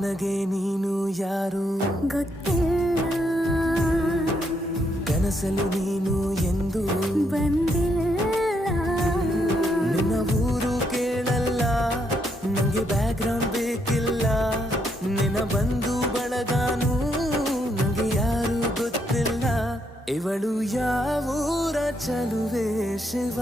ನನಗೆ ನೀನು ಯಾರು ಗೊತ್ತಿಲ್ಲ, ಕನಸಲು ನೀನು ಎಂದು ಬಂದಿಲ್ಲ. ನಿನ್ನ ಊರು ಕೇಳಲ್ಲ, ನಂಗೆ ಬ್ಯಾಕ್ಗ್ರೌಂಡ್ ಬೇಕಿಲ್ಲ. ನಿನ್ನ ಬಂಧು ಬಳಗಾನು ನಂಗೆ ಯಾರು ಗೊತ್ತಿಲ್ಲ. ಇವಳು ಯಾವೂರ ಚಲುವೆ ಶಿವ.